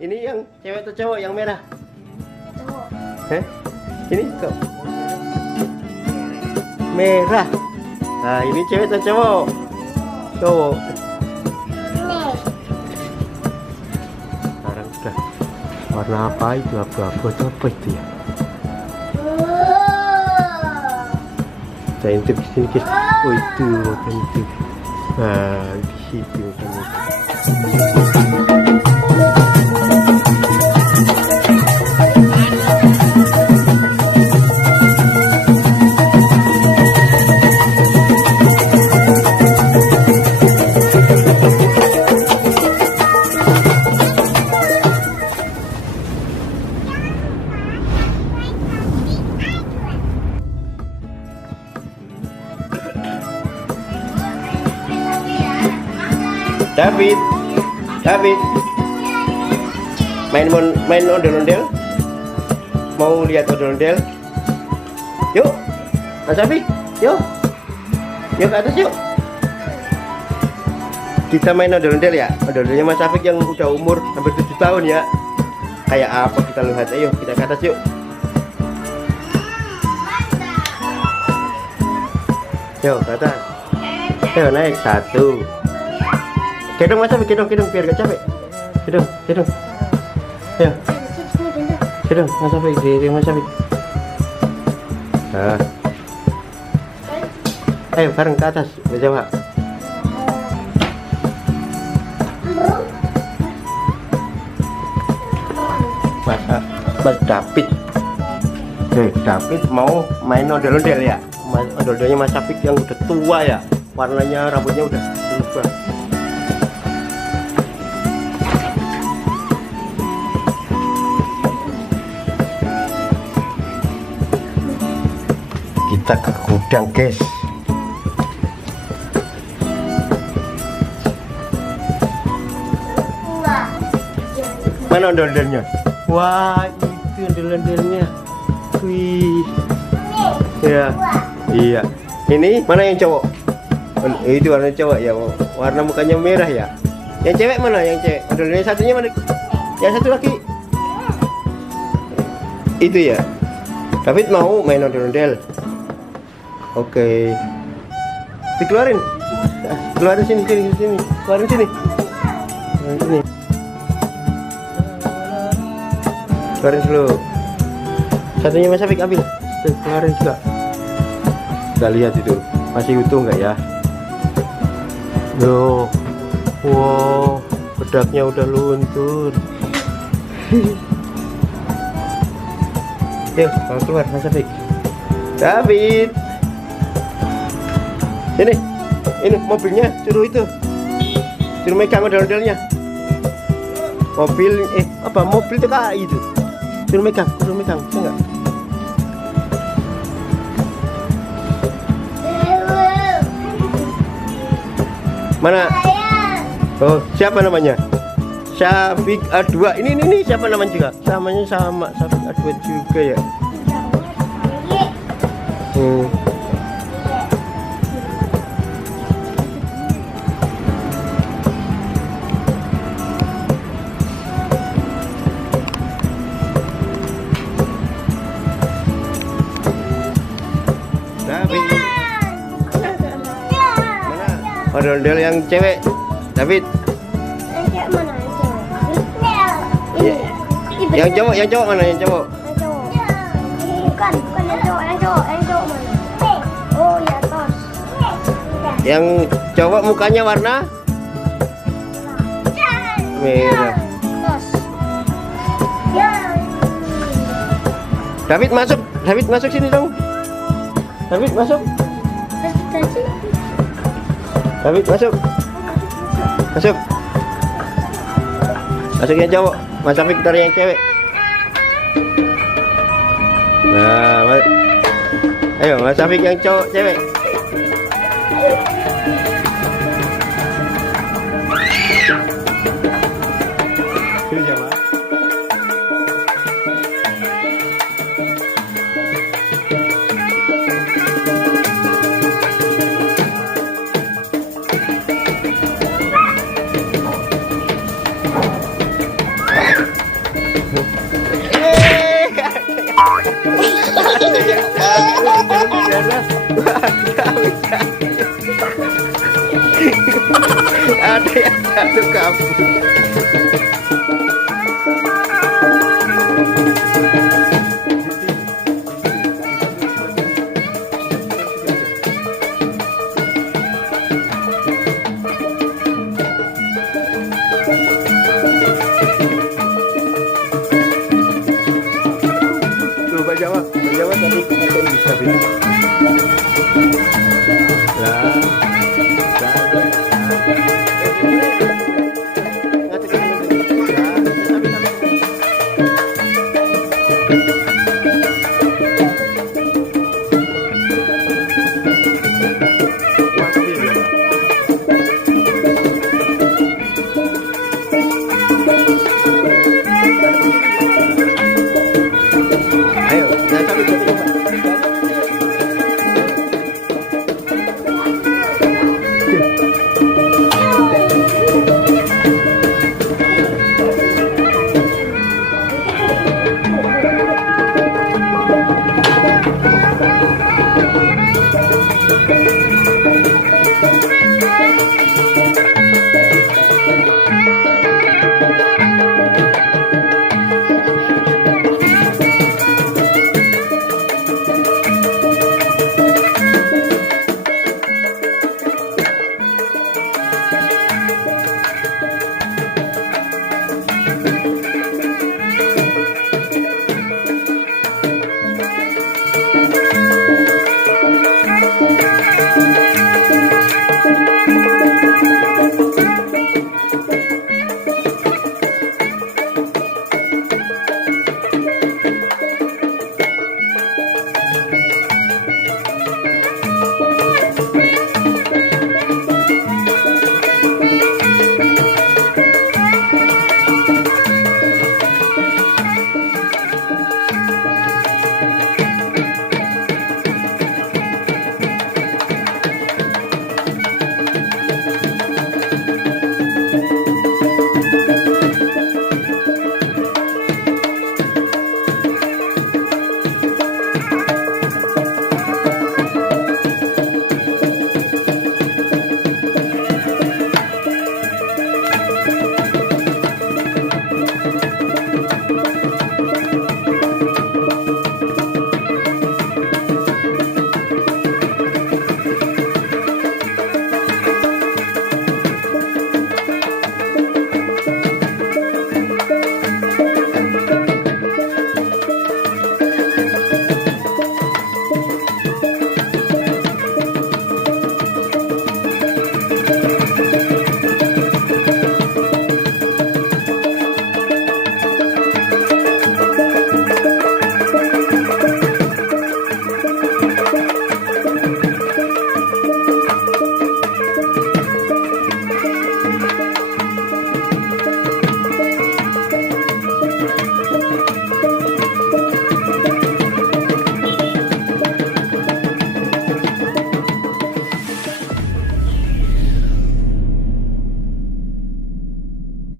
Ini yang cewek atau cowok yang merah? Cowok. Heh? Ini kok merah. Nah, ini cewek atau cowok? Cowok. Ini. Sekarang udah warna apa itu? Abu-abu atau apa itu ya? Saya intip di sini guys. Oh itu bukan itu. Nah di situ bukan itu. David, main ondel-ondel, mau lihat ondel-ondel, yuk, Mas David, yuk ke atas yuk, kita main ondel-ondel ya, ondel-ondelnya Mas David yang udah umur hampir 7 tahun ya, kayak apa kita lihat, ayo kita ke atas yuk, yuk ke atas, ayo naik 1. Kedong Mas David, kedong biar gak capek. Kedong. Ayo. Kedong Mas David, diri Mas David. Nah. Ayo bareng ke atas, coba. Mas David. David mau main ondel-ondel ya. Ondel-ondelnya Mas David yang udah tua ya. Warnanya rambutnya udah berubah. Kita ke gudang guys. Mana ondel-ondelnya? Wah itu ondel-ondelnya. Wih. Ya. Iya. Ini mana yang cowok? Itu warna cowok ya. Warna mukanya merah ya. Yang cewek mana? Yang cewek. Ondel-ondelnya satunya mana? Yang satu lagi. Itu ya. David mau main ondel-ondel. Oke. Dikeluarin. Keluarin sini. Keluarin sini. Keluarin dulu. Satunya Mas Afik ambil. Tuh, keluarin juga. Kita lihat itu masih utuh nggak ya? Loh. Wow, bedaknya udah luntur. Yuk, kalau keluar Mas Afik. David. Ini mobilnya suruh megang ondel-ondelnya. Mobil itu KAI itu. Suruh megang, bisa enggak? Mana? Oh, siapa namanya? Syafiq A2. Ini siapa namanya juga? Namanya sama Syafiq A2 juga ya. David. Mana? Ondel-ondel yang cewek. David. Yang mana yang cewek? Yang cowok mana? Yang cowok. Bukan yang cowok mana? Oh ya tos. Yang cowok mukanya warna merah. Tos. David masuk sini dong. David masuk yang cowok. Mas David tarik yang cewek. Nah, ayo Mas David yang cewek. Sini siapa? sana. Wah, nggak bisa. Ada yang satu kabur. Tuh, Pak Jawa tadi katanya bisa bisa. Lah, lah.